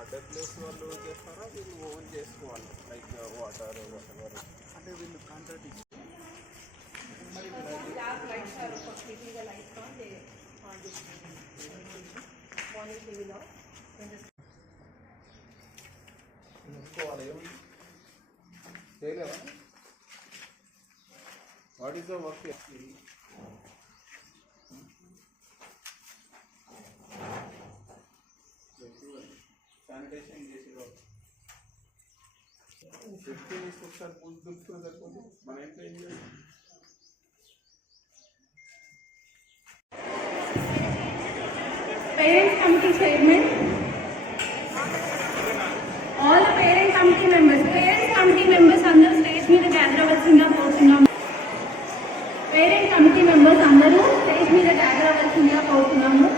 Order place వాళ్ళు చేస్తారా వీళ్ళు ఓన్ చేసుకోవాలి లైక్ వాటర్ వాటర్ అంటే వీళ్ళు కాంట్రాక్ట్ ఇచ్చి చేయలేవా what is the work sanitation చేసేవాళ్ళు 15 ఒకసారి పూజ దులుపుకున్న సరిపోతుంది మన ఇంట్లో ఏం చేయాలి Parent committee chairman, all the parent committee members అందరూ స్టేజ్ మీద గ్యాదర్ అవ్వాల్సిందిగా కోరుతున్నాము. పేరెంట్ కమిటీ మెంబర్స్ అందరూ స్టేజ్ మీద గ్యాదర్ అవ్వాల్సిందిగా కోరుతున్నాము.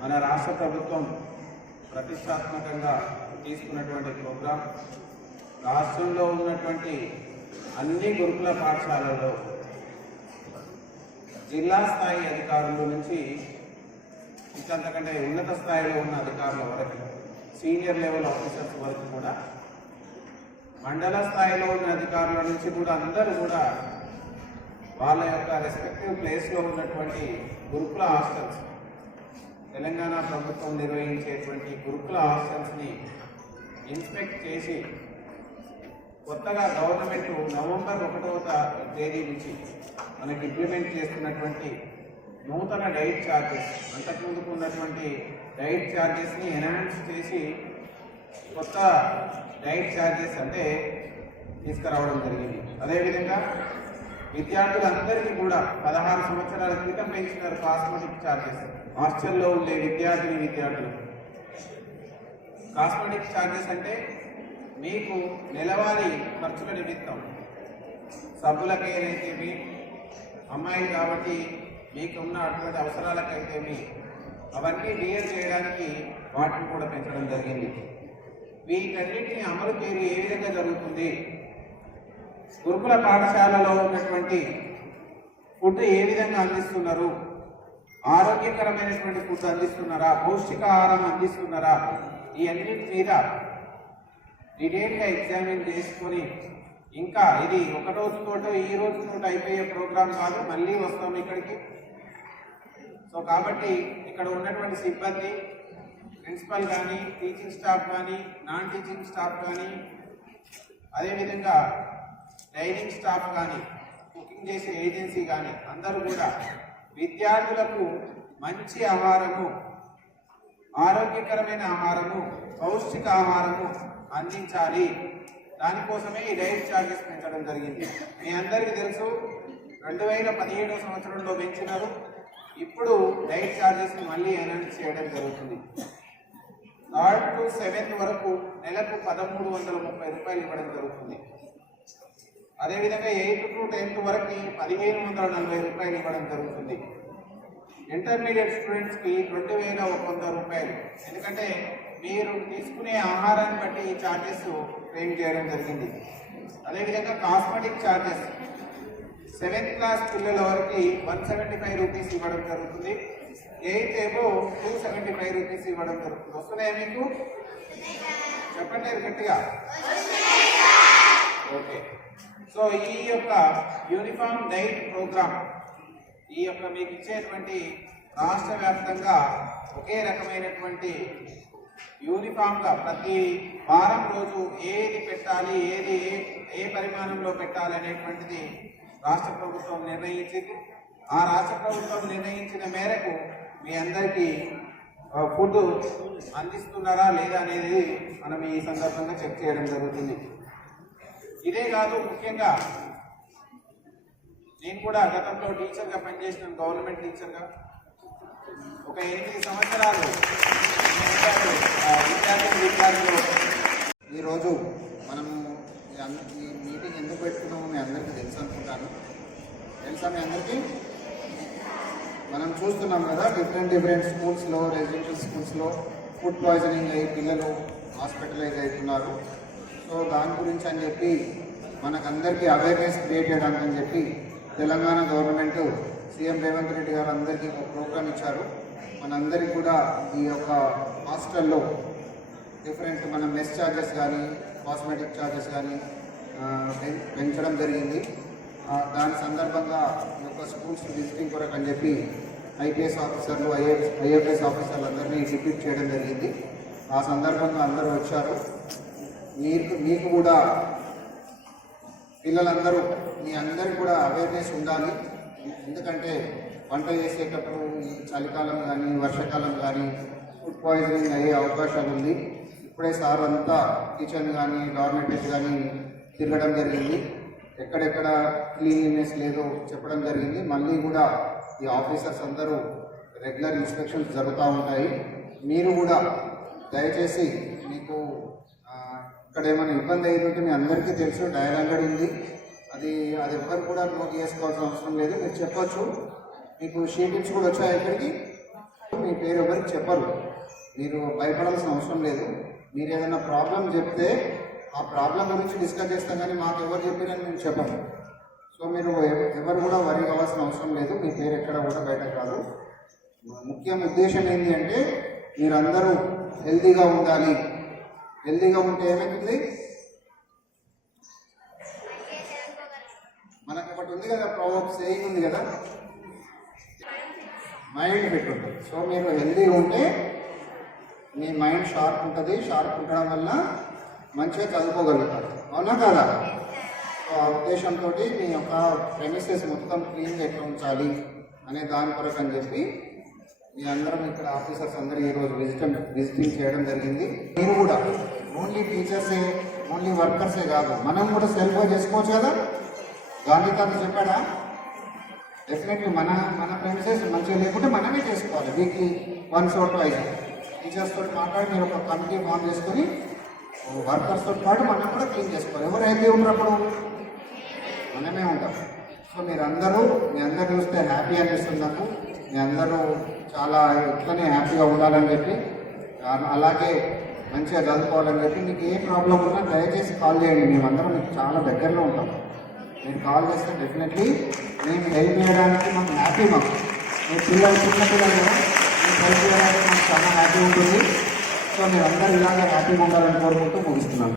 మన రాష్ట్ర ప్రభుత్వం ప్రతిష్టాత్మకంగా తీసుకున్నటువంటి ప్రోగ్రాం రాష్ట్రంలో ఉన్నటువంటి అన్ని గురుకుల పాఠశాలల్లో జిల్లా స్థాయి అధికారుల నుంచి ఇంకంతకంటే ఉన్నత స్థాయిలో ఉన్న అధికారుల వరకు సీనియర్ లెవెల్ ఆఫీసర్స్ వరకు కూడా మండల స్థాయిలో ఉన్న అధికారుల నుంచి కూడా అందరూ కూడా వాళ్ళ యొక్క రెస్పెక్టివ్ ప్లేస్లో ఉన్నటువంటి గురుకుల హాస్టల్స్ తెలంగాణ ప్రభుత్వం నిర్వహించేటువంటి గురుకుల హాస్టల్స్ని ఇన్స్పెక్ట్ చేసి కొత్తగా గవర్నమెంట్ నవంబర్ 1వ తేదీ నుంచి మనకి ఇంప్లిమెంట్ చేస్తున్నటువంటి నూతన డైట్ ఛార్జెస్ అంతకుముందుకు ఉన్నటువంటి డైట్ ఛార్జెస్ని ఎన్హాన్స్ చేసి కొత్త డైట్ ఛార్జెస్ అంటే తీసుకురావడం జరిగింది. అదేవిధంగా విద్యార్థులందరికీ కూడా 16 సంవత్సరాల క్రితం పెంచినారు కాస్మెటిక్ ఛార్జెస్. హాస్టల్లో ఉండే విద్యార్థులు కాస్మెటిక్ ఛార్జెస్ అంటే మీకు నెలవారీ ఖర్చుల నిమిత్తం సబ్బులకైతేమి అమ్మాయిలు కాబట్టి మీకు ఉన్న అటువంటి అవసరాలకైతేమి అవన్నీ క్లియర్ చేయడానికి వాటిని కూడా పెంచడం జరిగింది. వీటన్నిటిని అమలు చేయడం ఏ విధంగా జరుగుతుంది, గురుకుల పాఠశాలలో ఉన్నటువంటి ఫుడ్ ఏ విధంగా అందిస్తున్నారు, ఆరోగ్యకరమైనటువంటి ఫుడ్ అందిస్తున్నారా, పౌష్టికాహారం అందిస్తున్నారా, ఈ అన్నిటి మీద డీటెయిల్గా ఎగ్జామిన్ చేసుకొని ఇంకా ఇది ఒక రోజుతోటో ఈ రోజుతోటో అయిపోయే ప్రోగ్రాం కాదు, మళ్ళీ వస్తాం ఇక్కడికి. సో కాబట్టి ఇక్కడ ఉన్నటువంటి సిబ్బంది ప్రిన్సిపల్ కానీ టీచింగ్ స్టాఫ్ కానీ నాన్ టీచింగ్ స్టాఫ్ కానీ అదేవిధంగా డైనింగ్ స్టాఫ్ కానీ కుకింగ్ చేసే ఏజెన్సీ కానీ అందరూ కూడా విద్యార్థులకు మంచి ఆహారము, ఆరోగ్యకరమైన ఆహారము, పౌష్టిక ఆహారము అందించాలి. దానికోసమే ఈ డైట్ ఛార్జెస్ పెంచడం జరిగింది. మీ అందరికీ తెలుసు 2017 సంవత్సరంలో పెంచినారు. ఇప్పుడు డైట్ ఛార్జెస్ని మళ్ళీ అనౌన్స్ చేయడం జరుగుతుంది. 3rd to 7th వరకు నెలకు 1330 రూపాయలు ఇవ్వడం జరుగుతుంది. అదేవిధంగా 8th to 10th వరకు 1540 రూపాయలు ఇవ్వడం జరుగుతుంది. ఇంటర్మీడియట్ స్టూడెంట్స్కి 2100 రూపాయలు. ఎందుకంటే మీరు తీసుకునే ఆహారాన్ని బట్టి ఈ ఛార్జెస్ క్లెయిమ్ చేయడం జరిగింది. అదేవిధంగా కాస్మెటిక్ ఛార్జెస్ 7th క్లాస్ పిల్లల వరకు 175 రూపీస్ ఇవ్వడం జరుగుతుంది. 8th ఏమో 275 రూపీస్ ఇవ్వడం జరుగుతుంది. వస్తున్నాయా మీకు? చెప్పండి గట్టిగా. ఓకే. సో ఈ యొక్క యూనిఫామ్ డైట్ ప్రోగ్రామ్ ఈ యొక్క మీకు ఇచ్చేటువంటి రాష్ట్ర వ్యాప్తంగా ఒకే రకమైనటువంటి యూనిఫామ్గా ప్రతి వారం రోజు ఏది పెట్టాలి, ఏది ఏ పరిమాణంలో పెట్టాలి అనేటువంటిది రాష్ట్ర ప్రభుత్వం నిర్ణయించింది. ఆ రాష్ట్ర ప్రభుత్వం నిర్ణయించిన మేరకు మీ అందరికీ ఫుడ్ అందిస్తున్నారా లేదా అనేది మనం ఈ సందర్భంగా చెక్ చేయడం జరుగుతుంది. ఇదే కాదు, ముఖ్యంగా నేను కూడా గతంలో టీచర్గా పనిచేసిన గవర్నమెంట్ టీచర్గా ఒక 8 సంవత్సరాలు విద్యార్థులు ఈరోజు మనము ఈ మీటింగ్ ఎందుకు పెట్టుకున్నామో మీ అందరికీ తెలుసు అనుకుంటాను. తెలుసా మీ అందరికీ? మనం చూస్తున్నాం కదా డిఫరెంట్ స్కూల్స్లో, రెసిడెన్షియల్ స్కూల్స్లో ఫుడ్ పాయిజనింగ్ అయ్యి పిల్లలు హాస్పిటలైజ్ అవుతున్నారు. సో దాని గురించి అని చెప్పి మనకందరికీ అవేర్నెస్ క్రియేట్ చేయడానికి అని చెప్పి తెలంగాణ గవర్నమెంట్ సీఎం రేవంత్ రెడ్డి గారు అందరికీ ఒక ప్రోగ్రామ్ ఇచ్చారు. మనందరికీ కూడా ఈ యొక్క హాస్టల్లో డిఫరెంట్ మన మెస్ ఛార్జెస్ కానీ కాస్మెటిక్ ఛార్జెస్ కానీ పెంచడం జరిగింది. దాని సందర్భంగా ఈ యొక్క స్కూల్స్ విజిటింగ్ కొరకు అని చెప్పి ఐపీఎస్ ఆఫీసర్లు ఐఏఎస్ ఆఫీసర్లు అందరినీ డిప్యూట్ చేయడం జరిగింది. ఆ సందర్భంగా అందరూ వచ్చారు. మీకు కూడా పిల్లలందరూ మీ అందరికీ కూడా అవేర్నెస్ ఉండాలి. ఎందుకంటే వంట చేసేటప్పుడు ఈ చలికాలం కానీ వర్షాకాలం కానీ ఫుడ్ పాయిజనింగ్ అయ్యే అవకాశాలు ఉంది. ఇప్పుడే సార్ అంతా కిచెన్ కానీ డార్మెటరీస్ కానీ తిరగడం జరిగింది. ఎక్కడెక్కడ క్లీన్లీనెస్ లేదో చెప్పడం జరిగింది. మళ్ళీ కూడా ఈ ఆఫీసర్స్ అందరూ రెగ్యులర్ ఇన్స్పెక్షన్స్ జరుగుతూ ఉంటాయి. మీరు కూడా దయచేసి మీకు ఇక్కడ ఏమైనా ఇబ్బంది అయ్యిందంటే మీ అందరికీ తెలుసు, డయల్ అంగడి ఉంది. అది ఎవ్వరు కూడా నోట్ చేసుకోవాల్సిన అవసరం లేదు. మీరు చెప్పొచ్చు. మీకు షీటింగ్స్ కూడా వచ్చాయి. ఇక్కడికి మీ పేరు ఎవరికి చెప్పరు. మీరు భయపడాల్సిన అవసరం లేదు. మీరు ఏదైనా ప్రాబ్లం చెప్తే ఆ ప్రాబ్లం గురించి డిస్కస్ చేస్తాం, కానీ మాకు ఎవరు చెప్పారని మేము చెప్పము. సో మీరు ఎవరు కూడా వరి కావాల్సిన అవసరం లేదు. మీ పేరు ఎక్కడ కూడా బయటకు రాదు. ముఖ్య ఉద్దేశం ఏంటి అంటే మీరందరూ హెల్తీగా ఉండాలి. హెల్తీగా ఉంటే ఏమవుతుంది, మనకు ఒకటి ఉంది కదా, ప్రాబ్లమ్ సేయింగ్ ఉంది కదా, మైండ్ పెట్టుంటుంది. సో మీరు హెల్తీగా ఉంటే మీ మైండ్ షార్ప్ ఉంటుంది. షార్ప్ ఉండడం వల్ల మంచిగా చదువుకోగలుగుతారు. అవునా కదా? సో ఆ ఉద్దేశంతో మీ యొక్క ప్రెమిసెస్ మొత్తం క్లీన్గా ఎట్లా ఉంచాలి అనే దాని కొరకు అని చెప్పి మీ అందరం ఇక్కడ ఆఫీసర్స్ అందరూ ఈరోజు విజిటింగ్ చేయడం జరిగింది. మీరు కూడా ఓన్లీ టీచర్సే, ఓన్లీ వర్కర్సే కాదు, మనం కూడా సెల్ఫ్గా చేసుకోవచ్చు కదా. గాంధీ తాత చెప్పాడా? డెఫినెట్లీ మన ప్రెమిసెస్ మంచిగా లేకుంటే మనమే చేసుకోవాలి. Weekly once or twice teachers తోటి మాట్లాడి మీరు ఒక కమిటీ ఫామ్ చేసుకొని వర్కర్స్తో పాటు మనం కూడా క్లీన్ చేసుకోవాలి. ఎవరు హెల్తీ ఉన్నప్పుడు మనమే ఉంటాం. సో మీ అందరూ చూస్తే హ్యాపీ అనిపిస్తుంది నాకు. మీ అందరూ చాలా ఇట్లనే హ్యాపీగా ఉండాలని చెప్పి, అలాగే మంచిగా చదువుకోవాలని చెప్పి, మీకు ఏ ప్రాబ్లం ఉన్నా దయచేసి కాల్ చేయండి. మేమందరం మీకు చాలా దగ్గరలో ఉంటాం. మీరు కాల్ చేస్తే డెఫినెట్లీ మేము హెల్ప్ చేయడానికి మాకు హ్యాపీ. మాకు మీ పిల్లలు చిన్న పిల్లలు కదా, మీకు హెల్ప్ చేయడానికి మాకు చాలా హ్యాపీ ఉంటుంది. సో మీరు అందరూ ఇలాగే హ్యాపీగా ఉండాలని కోరుకుంటూ ముగిస్తున్నాను.